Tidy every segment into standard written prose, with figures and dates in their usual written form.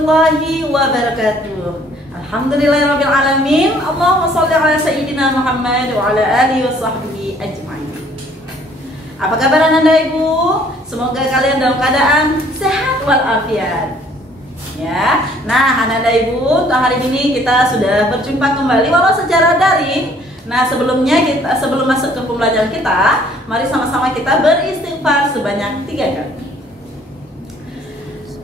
warahmatullahi wabarakatuh. Alhamdulillahirabbil alamin. Allahumma shalli ala sayyidina Muhammad wa ala alihi washabbihi ajmain. Apa kabar Anda Ibu? Semoga kalian dalam keadaan sehat walafiat. Ya. Nah, Anda Ibu, hari ini kita sudah berjumpa kembali walau secara daring. Nah, sebelum masuk ke pembelajaran kita, mari sama-sama kita beristighfar sebanyak 3 kali.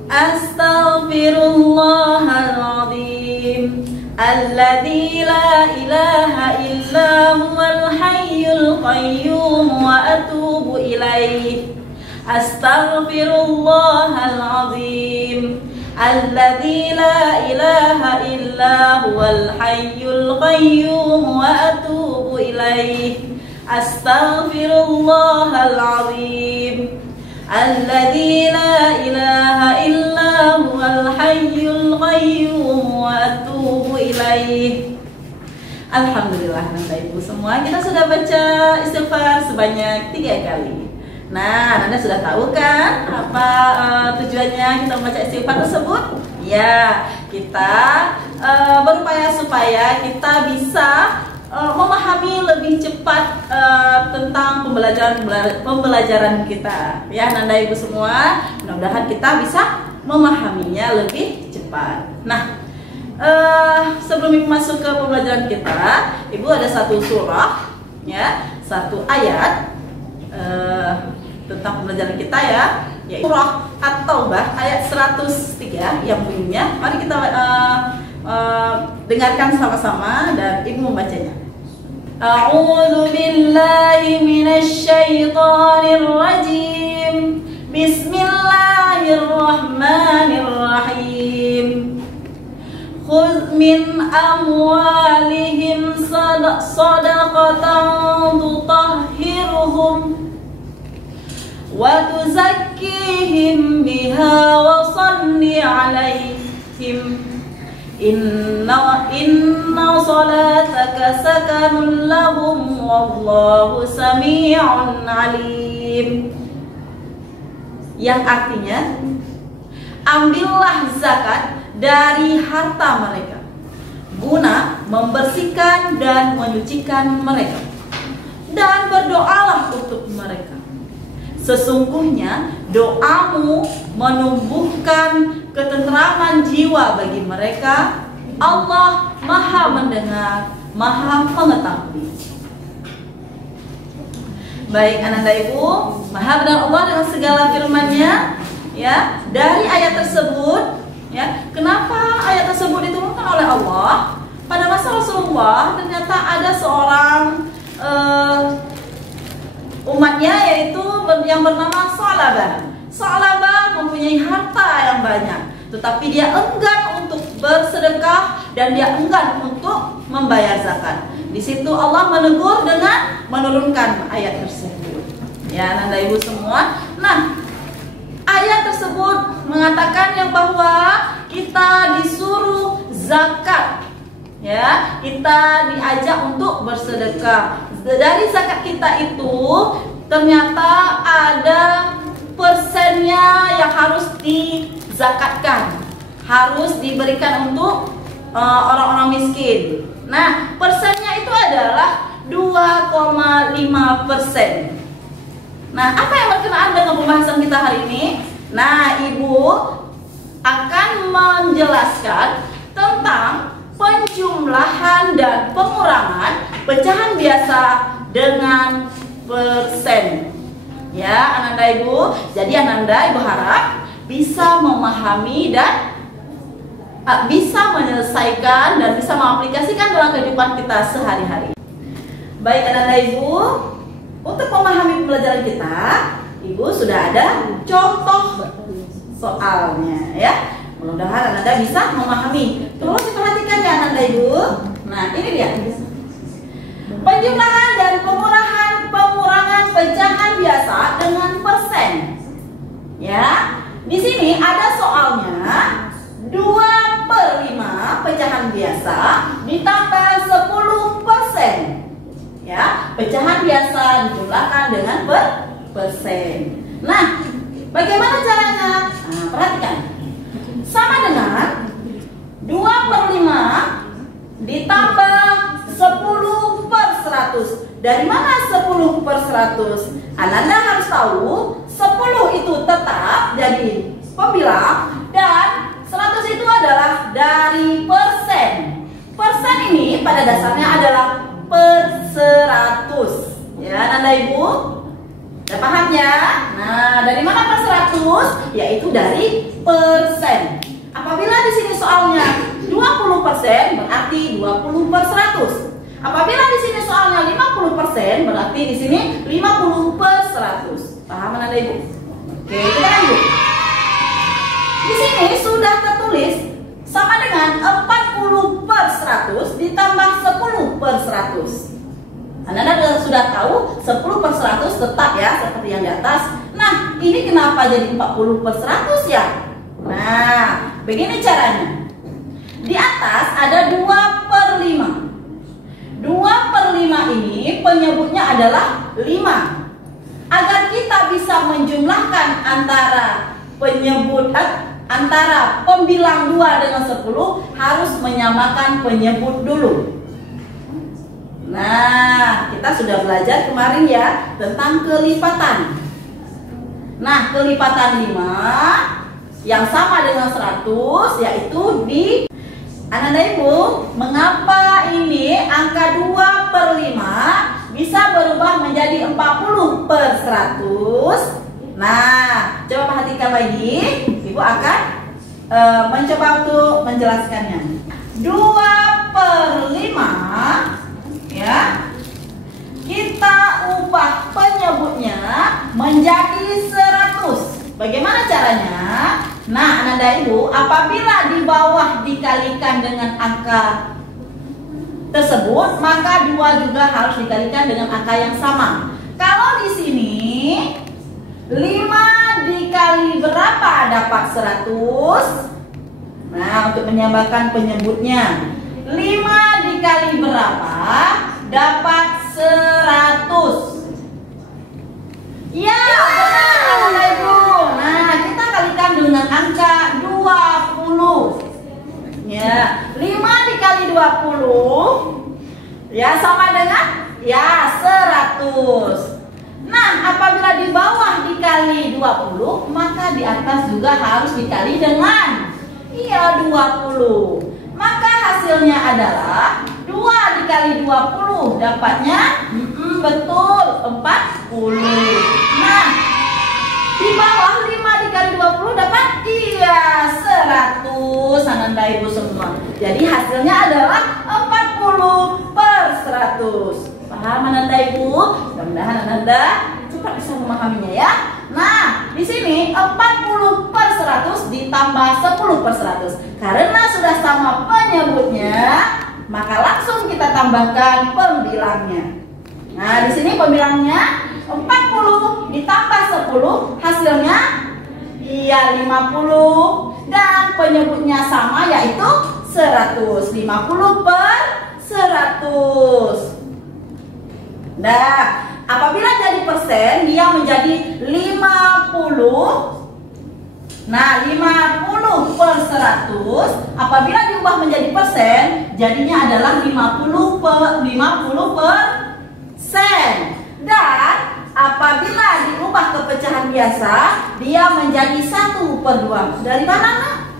Astaghfirullahaladzim alladzi la ilaha illa huwal hayyul qayyum wa atubu ilaih. Astaghfirullahaladzim alladzi la ilaha illa huwal hayyul qayyum wa atubu ilaih. Astaghfirullahaladzim alladzi la ilaha illa huwal hayyul qayyum wa atubu ilaih. Alhamdulillah Anda Ibu semua, kita sudah baca istighfar sebanyak 3 kali. Nah, Anda sudah tahu kan apa tujuannya kita membaca istighfar tersebut? Ya, kita berupaya supaya kita bisa memahami lebih cepat tentang pembelajaran kita. Ya, Anda Ibu semua, mudah-mudahan kita bisa memahaminya lebih cepat. Nah, sebelum Ibu masuk ke pembelajaran kita, Ibu ada satu surah, ya, satu ayat tentang pembelajaran kita, ya, yaitu surah At-Taubah ayat 103 yang bunyinya. Mari kita dengarkan sama-sama dan Ibu membacanya. A'udzu billahi minasy syaithanir rajim. Bismillahirrahmanirrahim. Khudz min amwalihim shadaqatan tutahhiruhum wa tuzakkihim biha wa shalli 'alaihim. Inna salataka sakanun lahum wallahu sami'un alim. Yang artinya, ambillah zakat dari harta mereka guna membersihkan dan menyucikan mereka, dan berdoalah untuk mereka. Sesungguhnya doamu menumbuhkan ketentraman jiwa bagi mereka. Allah Maha mendengar, Maha mengetahui. Baik Anda Ibu, Maha benar Allah dengan segala firman-Nya, ya. Dari ayat tersebut, ya, kenapa ayat tersebut diturunkan oleh Allah? Pada masa Rasulullah ternyata ada seorang umatnya, yaitu yang bernama Salabah. Salabah mempunyai harta yang banyak, tetapi dia enggan untuk bersedekah dan dia enggan untuk membayar zakat. Di situ Allah menegur dengan menurunkan ayat tersebut. Ya, Anda Ibu semua. Nah, ayat tersebut mengatakan yang bahwa kita disuruh zakat. Ya, kita diajak untuk bersedekah. Dari zakat kita itu ternyata ada persennya yang harus dizakatkan, harus diberikan untuk orang-orang miskin. Nah, persennya itu adalah 2,5%. Nah, apa yang berkenaan dengan pembahasan kita hari ini? Nah, Ibu akan menjelaskan tentang penjumlahan dan pengurangan pecahan biasa dengan persen. Ya, Ananda Ibu. Jadi Ananda Ibu harap bisa memahami dan bisa menyelesaikan dan bisa mengaplikasikan dalam kehidupan kita sehari-hari. Baik Ananda Ibu, untuk memahami pembelajaran kita, Ibu sudah ada contoh soalnya, ya. Mudah-mudahan Ananda bisa memahami. Tolong diperhatikan ya Ananda Ibu. Nah, ini dia. Penjumlahan dan pengurangan pecahan biasa dengan persen. Ya, di sini ada soalnya 2/5 pecahan biasa ditambah 10%. Ya, pecahan biasa dijumlahkan dengan persen. Nah, bagaimana caranya? Nah, perhatikan. Sama dengan Dari mana 10 per 100? Ananda harus tahu 10 itu tetap jadi pembilang dan 100 itu adalah dari persen. Persen ini pada dasarnya adalah per 100. Ya, Ananda Ibu? Udah paham ya? Nah, dari mana per 100? Yaitu dari persen. Apabila di sini soalnya 20% berarti 20 per 100. Apabila di sini soalnya 50% berarti di sini 50 per 100. Paham Ananda Ibu? Oke, kita lanjut. Di sini sudah tertulis sama dengan 40 per 100 ditambah 10 per 100. Anda sudah tahu 10 per 100 tetap ya seperti yang di atas. Nah, ini kenapa jadi 40 per 100 ya? Nah, begini caranya. Di atas ada 2 per 5. 2 per 5 ini penyebutnya adalah 5. Agar kita bisa menjumlahkan antara antara pembilang 2 dengan 10 harus menyamakan penyebut dulu. Nah, kita sudah belajar kemarin ya tentang kelipatan. Nah, kelipatan 5 yang sama dengan 100 yaitu di Ananda Ibu, mengapa ini angka 2 per 5 bisa berubah menjadi 40 per 100? Nah, coba perhatikan lagi. Ibu akan mencoba untuk menjelaskannya. 2 per 5 ya, kita ubah penyebutnya menjadi 100. Bagaimana caranya? Nah, Ananda Ibu, apabila di bawah dikalikan dengan angka tersebut, maka 2 juga harus dikalikan dengan angka yang sama. Kalau di sini 5 dikali berapa dapat 100? Nah, untuk menyamakan penyebutnya, 5 dikali berapa dapat 100? Ya, benar Ananda Ibu. Nah, kita kalikan dengan angka 20. Ya, 5 dikali 20 ya sama dengan ya 100. Nah, apabila di bawah dikali 20, maka di atas juga harus dikali dengan 20. Maka hasilnya adalah 2 dikali 20 dapatnya betul 40. Nah, di bawah 5 dikali 20 dapat 100 Ananda Ibu semua. Jadi hasilnya adalah 40 per 100. Paham Ananda Ibu? Mudah-mudahan Ananda cepat bisa memahaminya ya. Nah, di sini 40 per 100 ditambah 10 per 100. Karena sudah sama penyebutnya, maka langsung kita tambahkan pembilangnya. Nah, di sini pembilangnya 40 ditambah 10 hasilnya iya 50 dan penyebutnya sama yaitu 100. 50 per 100. Nah, apabila jadi persen dia menjadi 50. Nah, 50 per 100 apabila diubah menjadi persen jadinya adalah 50 persen. Dan apabila diubah ke pecahan biasa dia menjadi 1 per 2. Dari mana nak?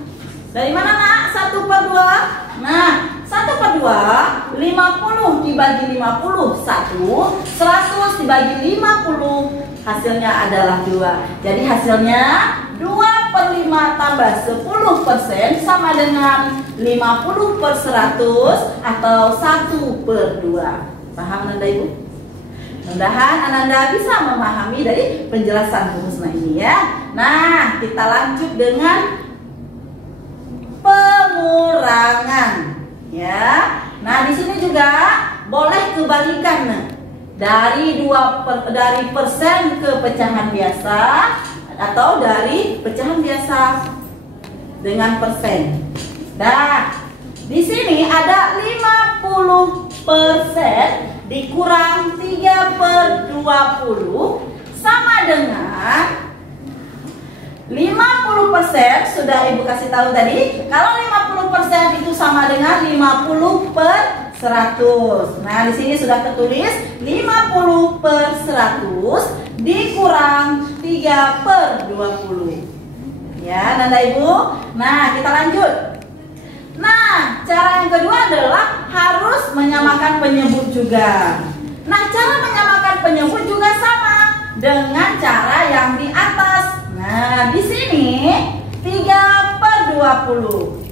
Dari mana nak? 1 per 2. Nah, 1 per 2 50 dibagi 50 1, 100 dibagi 50 hasilnya adalah 2. Jadi hasilnya 2 per 5 tambah 10% sama dengan 50 per 100 atau 1 per 2. Paham Ananda Ibu? Mudah-mudahan Ananda bisa memahami dari penjelasan Bu Husna ini ya. Nah, kita lanjut dengan pengurangan ya. Nah, di sini juga boleh kebalikan dari persen ke pecahan biasa atau dari pecahan biasa dengan persen. Nah, di sini ada 50% dikurang 3 per 20 sama dengan 50% sudah Ibu kasih tahu tadi. Kalau 50% itu sama dengan 50 per 100. 100. Nah, di sini sudah tertulis 50 per 100 dikurang 3 per 20. Ya, Nanda Ibu. Nah, kita lanjut. Nah, cara yang kedua adalah harus menyamakan penyebut juga. Nah, cara menyamakan penyebut juga sama dengan cara yang di atas. Nah, di sini 3 per 20.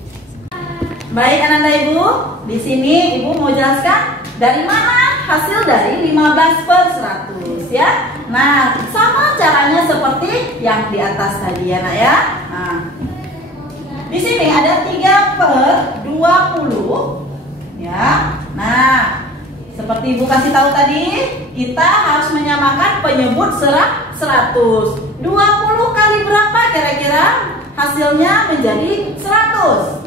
Baik Ananda Ibu, di sini Ibu mau jelaskan dari mana hasil dari 15 per 100 ya. Nah, sama caranya seperti yang di atas tadi ya Nak ya. Nah, di sini ada 3 per 20 ya. Nah, seperti Ibu kasih tahu tadi, kita harus menyamakan penyebut 100. 20 kali berapa kira-kira hasilnya menjadi 100?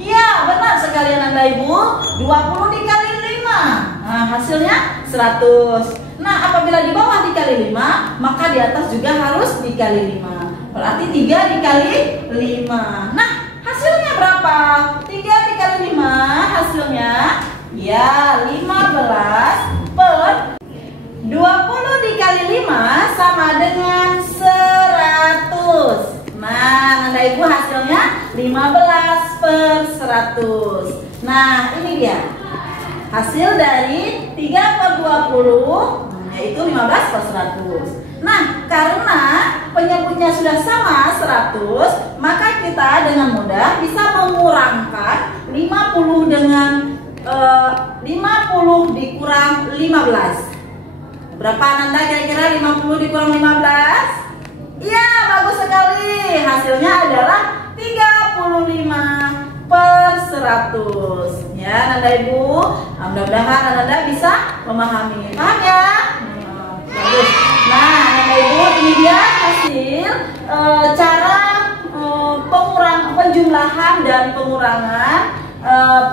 Iya, benar sekali Ananda Ibu. 20 dikali 5. Nah, hasilnya 100. Nah, apabila di bawah dikali 5, maka di atas juga harus dikali 5. Berarti 3 dikali 5. Nah, hasilnya berapa? 3 dikali 5 hasilnya ya 15 per 20 dikali 5 sama dengan 100. Nah, Nanda Ibu hasilnya 15 per 100. Nah, ini dia hasil dari 3 per 20, yaitu 15 per 100. Nah, karena penyebutnya sudah sama 100, maka kita dengan mudah bisa mengurangkan 50 dengan 50 dikurang 15. Berapa Nanda kira-kira 50 dikurang 15? Iya, bagus sekali. Hasilnya adalah 35 per 100. Ya, Nanda Ibu. Mudah-mudahan Nanda bisa memahami. Paham ya? Bagus. Nah, Nanda Ibu, ini dia hasil cara penjumlahan dan pengurangan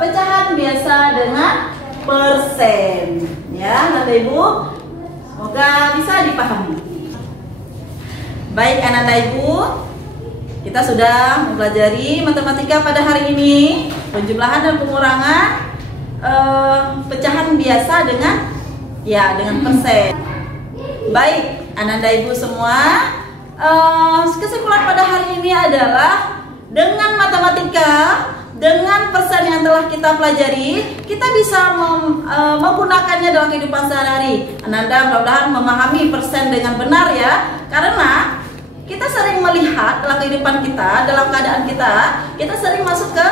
pecahan biasa dengan persen. Ya, Nanda Ibu. Semoga bisa dipahami. Baik Ananda Ibu, kita sudah mempelajari matematika pada hari ini, penjumlahan dan pengurangan pecahan biasa dengan persen. Baik Ananda Ibu semua, kesimpulan pada hari ini adalah dengan matematika, dengan persen yang telah kita pelajari, kita bisa menggunakannya dalam kehidupan sehari-hari. Ananda mudah-mudahan memahami persen dengan benar ya, karena kita sering melihat dalam kehidupan kita, dalam keadaan kita sering masuk ke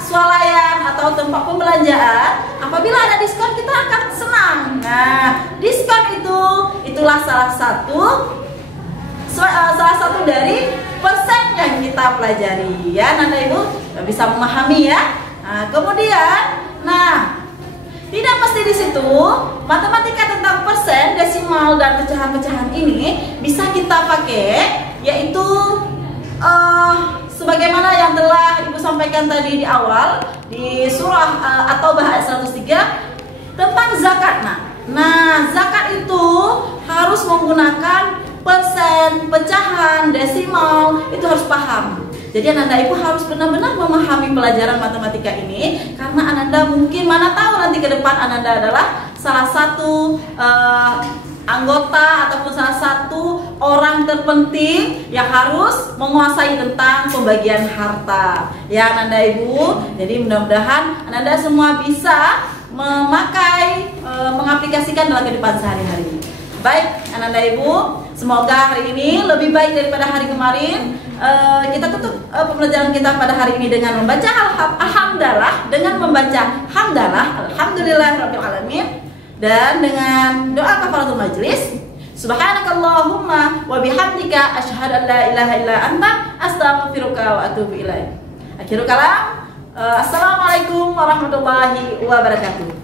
swalayan atau tempat pembelanjaan. Apabila ada diskon, kita akan senang. Nah, diskon itulah salah satu dari persen yang kita pelajari ya, Nanda Ibu bisa memahami ya. Nah, kemudian, tidak mesti di situ matematika tentang persen, desimal dan pecahan-pecahan ini bisa kita pakai, yaitu sebagaimana yang telah Ibu sampaikan tadi di awal di surah At-Taubah ayat 103 tentang zakat. Nah, zakat itu harus menggunakan persen, pecahan, desimal, itu harus paham. Jadi Ananda Ibu harus benar-benar memahami pelajaran matematika ini, karena Ananda mungkin mana tahu nanti ke depan Ananda adalah salah satu anggota ataupun salah satu orang terpenting yang harus menguasai tentang pembagian harta. Ya Ananda Ibu, jadi mudah-mudahan Ananda semua bisa memakai, mengaplikasikan dalam kehidupan sehari-hari. Baik Ananda Ibu, semoga hari ini lebih baik daripada hari kemarin. Kita tutup pembelajaran kita pada hari ini dengan membaca alhamdulillah, alhamdulillahirabbil alamin, dan dengan doa kafaratul majlis. Subhanakallahumma wa bihamdika asyhadu an la ilaha illa anta astaghfiruka wa atubu ilaik. Akhirul kalam. Assalamualaikum warahmatullahi wabarakatuh.